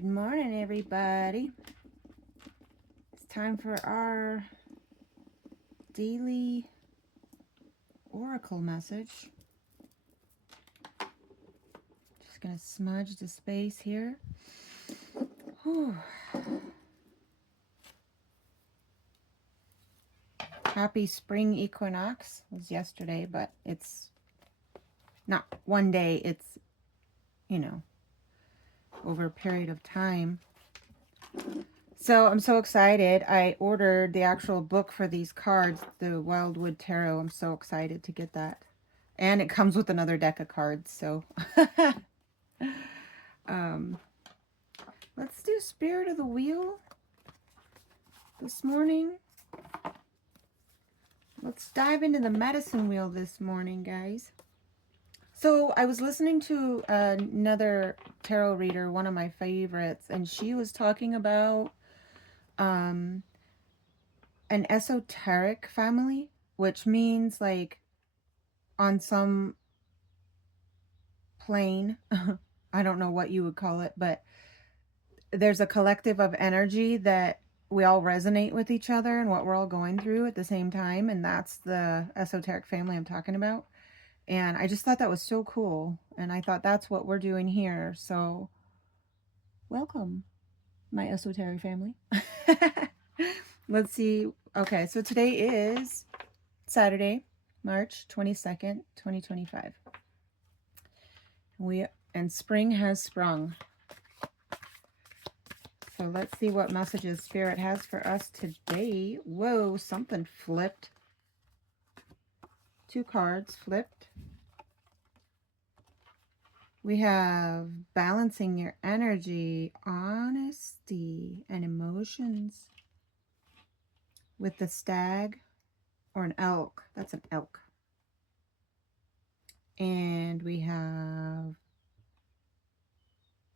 Good morning, everybody. It's time for our daily oracle message. Just gonna smudge the space here. Whew. Happy spring equinox. It was yesterday, but it's not one day. It's, over a period of time. So I'm so excited. I ordered the actual book for these cards, the Wildwood Tarot. I'm so excited to get that. And it comes with another deck of cards, so let's do Spirit of the Wheel this morning. Let's dive into the medicine wheel this morning, guys. So I was listening to another tarot reader, one of my favorites, and she was talking about an esoteric family, which means like on some plane, I don't know what you would call it, but there's a collective of energy that we all resonate with each other and what we're all going through at the same time. And that's the esoteric family I'm talking about. And I just thought that was so cool. And I thought that's what we're doing here. So welcome, my esoteric family. Let's see. Okay, so today is Saturday, March 22nd, 2025. And spring has sprung. So let's see what messages Spirit has for us today. Whoa, something flipped. 2 cards flipped. We have balancing your energy, honesty, and emotions with the stag or an elk. That's an elk. And we have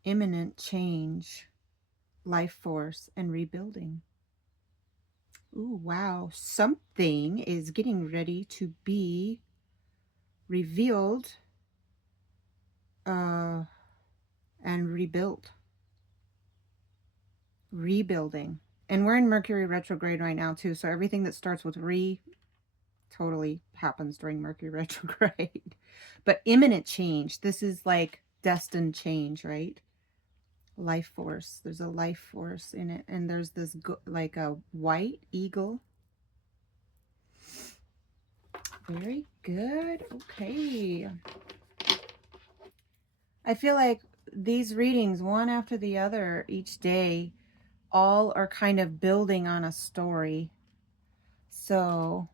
imminent change, life force, and rebuilding. Ooh, wow. Something is getting ready to be revealed and rebuilt. Rebuilding. And we're in Mercury retrograde right now, too. So everything that starts with totally happens during Mercury retrograde. But imminent change. This is like destined change, right? Life force. There's a life force in it. And there's this like a white eagle. Very good. Okay. I feel like these readings, one after the other each day, all are kind of building on a story. So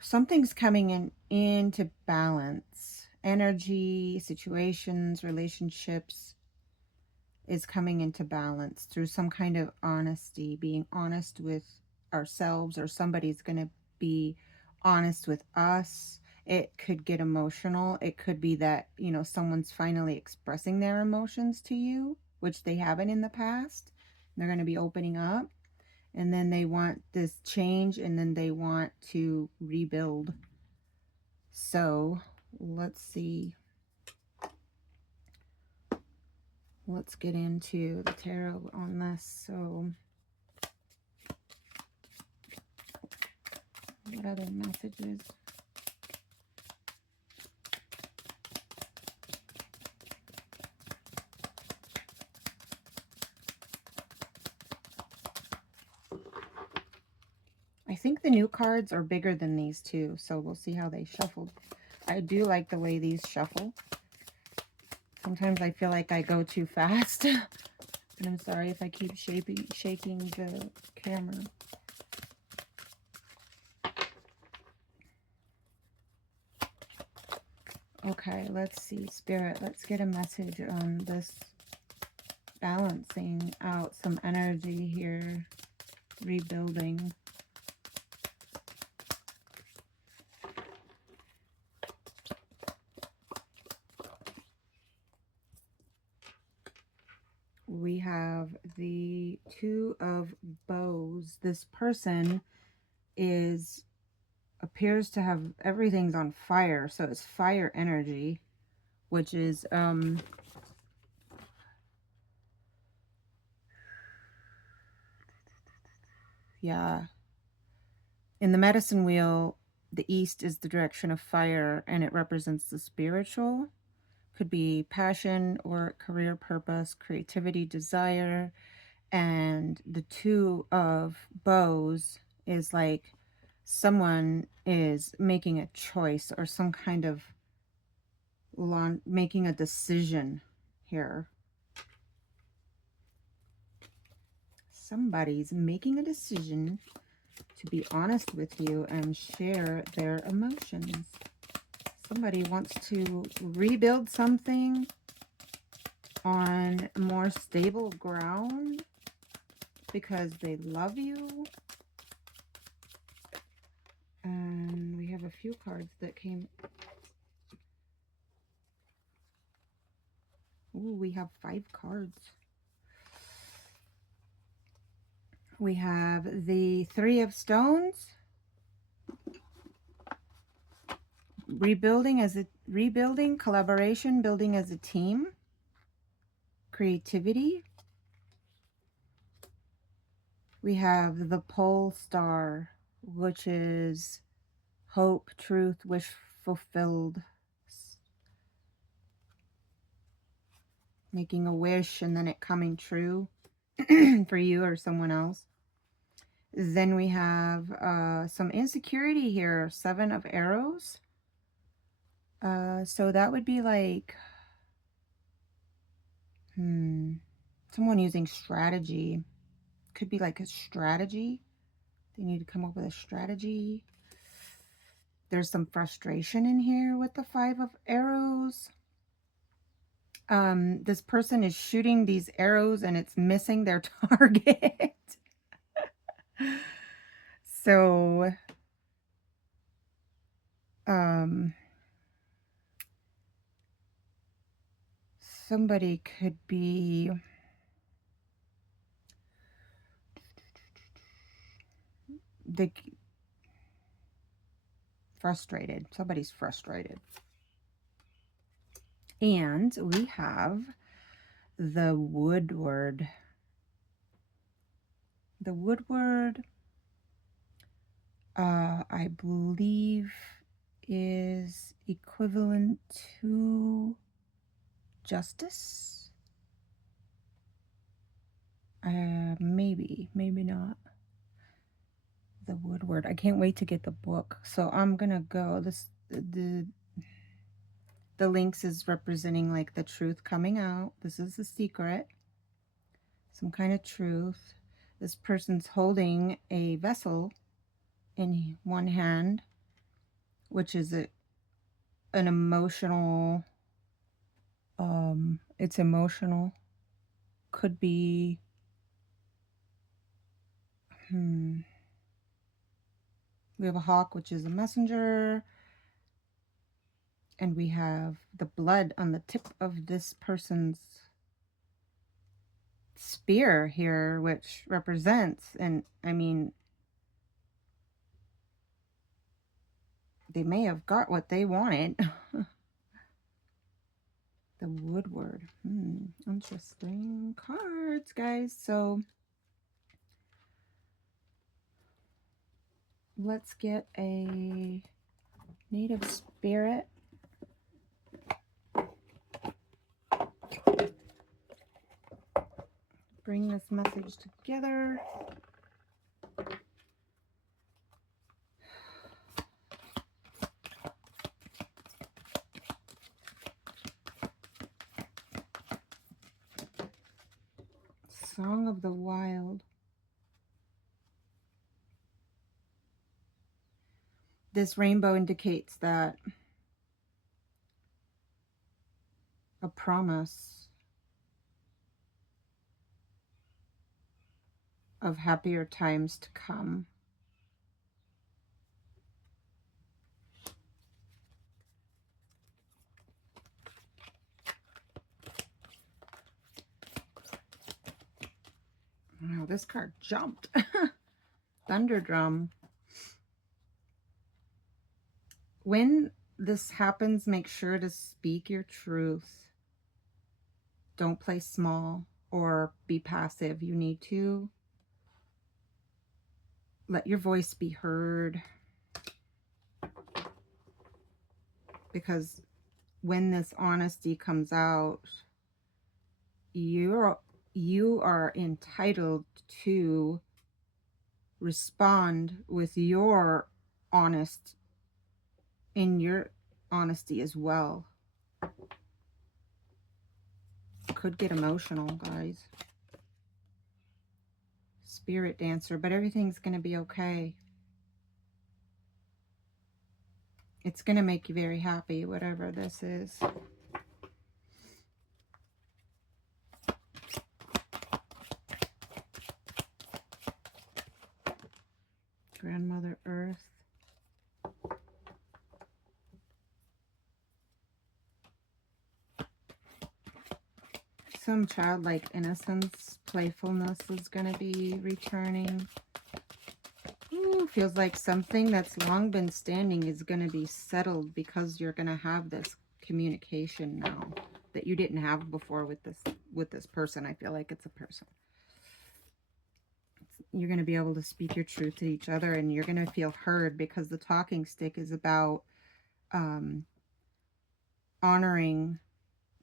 something's coming into balance. Energy, situations, relationships is coming into balance through some kind of honesty, being honest with ourselves, or somebody's going to be honest with us. It could get emotional. It could be that, someone's finally expressing their emotions to you, which they haven't in the past. They're going to be opening up, and then they want this change, and then they want to rebuild. So let's see. Let's get into the tarot on this. So what other messages? I think the new cards are bigger than these two, so we'll see how they shuffled. I do like the way these shuffle. Sometimes I feel like I go too fast. And I'm sorry if I keep shaking the camera. Okay, let's see, Spirit. Let's get a message on this balancing out some energy here, rebuilding. We have the 2 of bows. This person appears to have everything's on fire, so it's fire energy, which is Yeah. In the medicine wheel, the east is the direction of fire and it represents the spiritual. Could be passion or career purpose, creativity, desire. And the two of bows is like someone is making a choice or some kind of making a decision here. Somebody's making a decision to be honest with you and share their emotions. Somebody wants to rebuild something on more stable ground because they love you. And we have a few cards that came. Ooh, we have 5 cards. We have the 3 of Stones. Rebuilding, collaboration, building as a team, creativity. We have the pole star, which is hope, truth, wish fulfilled. Making a wish and then it coming true for you or someone else. Then we have some insecurity here, 7 of arrows. So that would be like, someone using strategy. Could be like a strategy. They need to come up with a strategy. There's some frustration in here with the 5 of arrows. This person is shooting these arrows and it's missing their target. So, somebody could be frustrated. Somebody's frustrated. And we have the Woodward. The Woodward, I believe, is equivalent to justice. Maybe not. The Woodward. I can't wait to get the book. So I'm gonna go. The Lynx is representing like the truth coming out. This is the secret. Some kind of truth. This person's holding a vessel in one hand, which is an emotional, it's emotional. Could be, we have a hawk, which is a messenger. And we have the blood on the tip of this person's spear here, which represents, and I mean, they may have got what they wanted. The Woodward. Interesting cards, guys. So let's get a native spirit. Bring this message together. Song of the Wild. This rainbow indicates that a promise of happier times to come. Wow, this card jumped. Thunderdrum. When this happens, make sure to speak your truth. Don't play small or be passive. You need to Let your voice be heard, because when this honesty comes out, you are entitled to respond with your honest in your honesty as well. Could get emotional, guys. Spirit dancer, but everything's going to be okay. It's going to make you very happy, whatever this is. Grandmother Earth. Some childlike innocence, playfulness is going to be returning. Ooh, feels like something that's long been standing is going to be settled, because you're going to have this communication now that you didn't have before with this person. I feel like it's a person. You're going to be able to speak your truth to each other, and you're going to feel heard, because the talking stick is about honoring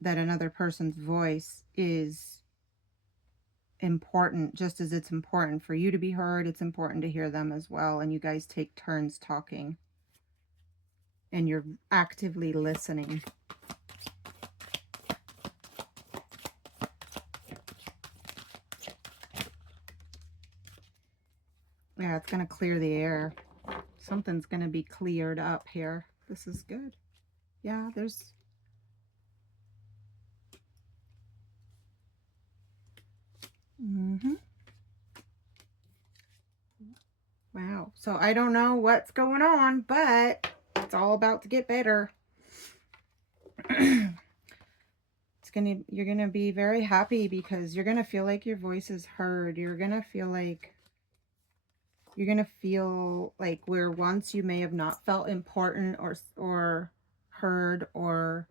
that another person's voice is important. Just as it's important for you to be heard, it's important to hear them as well. And you guys take turns talking, and you're actively listening. Yeah, it's going to clear the air. Something's going to be cleared up here. This is good. Yeah, there's... Wow. So I don't know what's going on, but it's all about to get better. You're gonna be very happy, because you're gonna feel like your voice is heard. You're gonna feel like where once you may have not felt important or heard or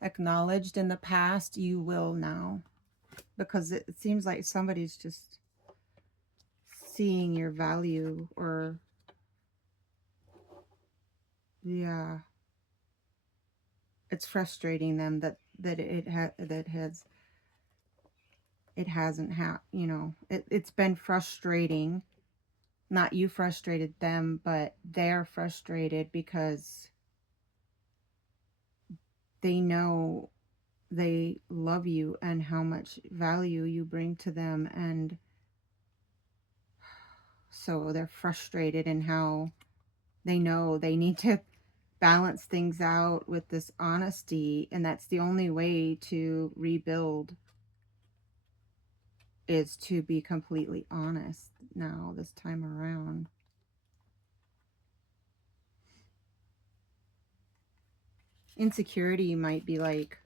acknowledged in the past, you will now, because it seems like somebody's just seeing your value, or yeah, it's frustrating them that it hasn't it's been frustrating. Not you frustrated them, but they're frustrated because they know they love you and how much value you bring to them, and so they're frustrated in how they know they need to balance things out with this honesty, and that's the only way to rebuild, is to be completely honest now, this time around. Insecurity might be like,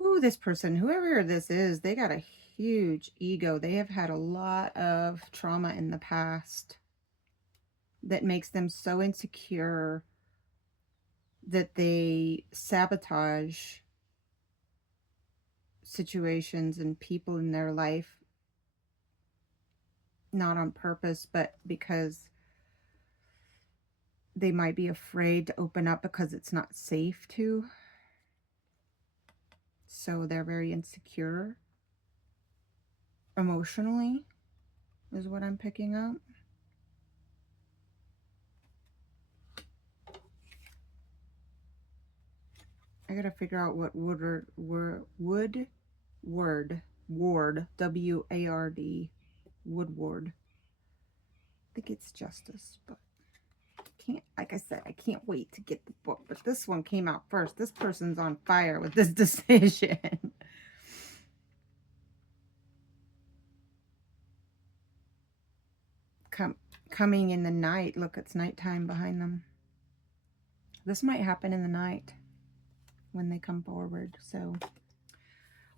ooh, this person, whoever this is, they got a huge ego. They have had a lot of trauma in the past that makes them so insecure that they sabotage situations and people in their life, not on purpose, but because they might be afraid to open up because it's not safe to. So they're very insecure emotionally, is what I'm picking up. I gotta figure out what ward, W-A-R-D, Woodward. I think it's justice, but can't, like I said, I can't wait to get the book, but this one came out first. This person's on fire with this decision. Coming in the night. Look, it's nighttime behind them. This might happen in the night when they come forward. So,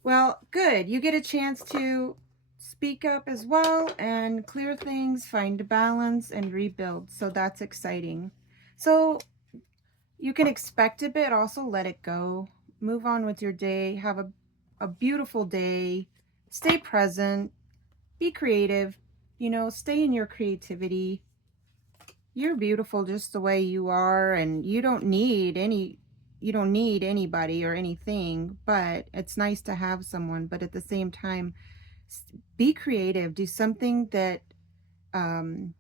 well, good. You get a chance to speak up as well and clear things, find balance, and rebuild. So that's exciting. So you can expect a bit, also let it go. Move on with your day. Have a beautiful day. Stay present. Be creative. You know, stay in your creativity. You're beautiful just the way you are, and you don't need anybody or anything, but it's nice to have someone, but at the same time, be creative, do something that um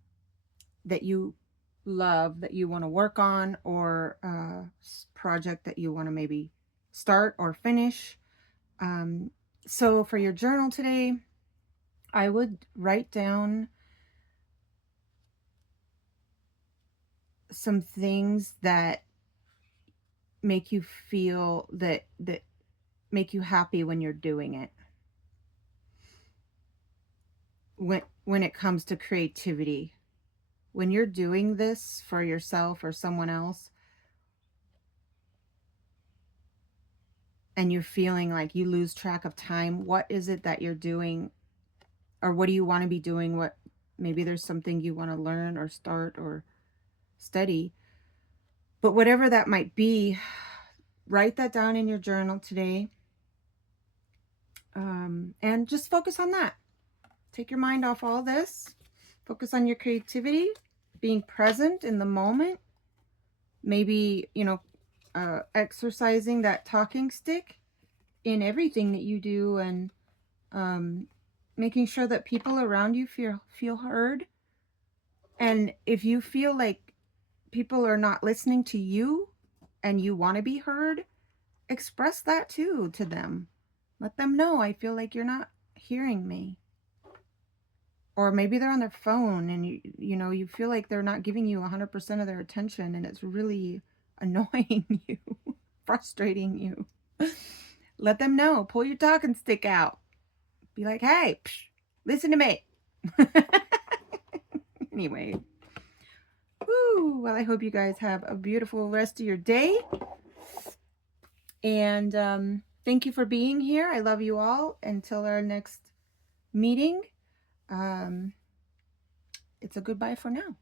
that you love, that you want to work on, or project that you want to maybe start or finish. Um, so for your journal today, I would write down some things that make you feel that make you happy when you're doing it. When it comes to creativity, when you're doing this for yourself or someone else, and you're feeling like you lose track of time, what is it that you're doing, or what do you want to be doing? What, maybe there's something you want to learn or start or study, but whatever that might be, write that down in your journal today, and just focus on that. Take your mind off all this. Focus on your creativity, being present in the moment. Maybe, exercising that talking stick in everything that you do, and um, making sure that people around you feel heard. And if you feel like people are not listening to you and you want to be heard, express that too to them. Let them know, I feel like you're not hearing me. Or maybe they're on their phone and you feel like they're not giving you 100% of their attention, and it's really annoying you, frustrating you. Let them know. Pull your talking stick out. Be like, hey, listen to me. Anyway. Woo, well, I hope you guys have a beautiful rest of your day. And thank you for being here. I love you all. Until our next meeting, it's a goodbye for now.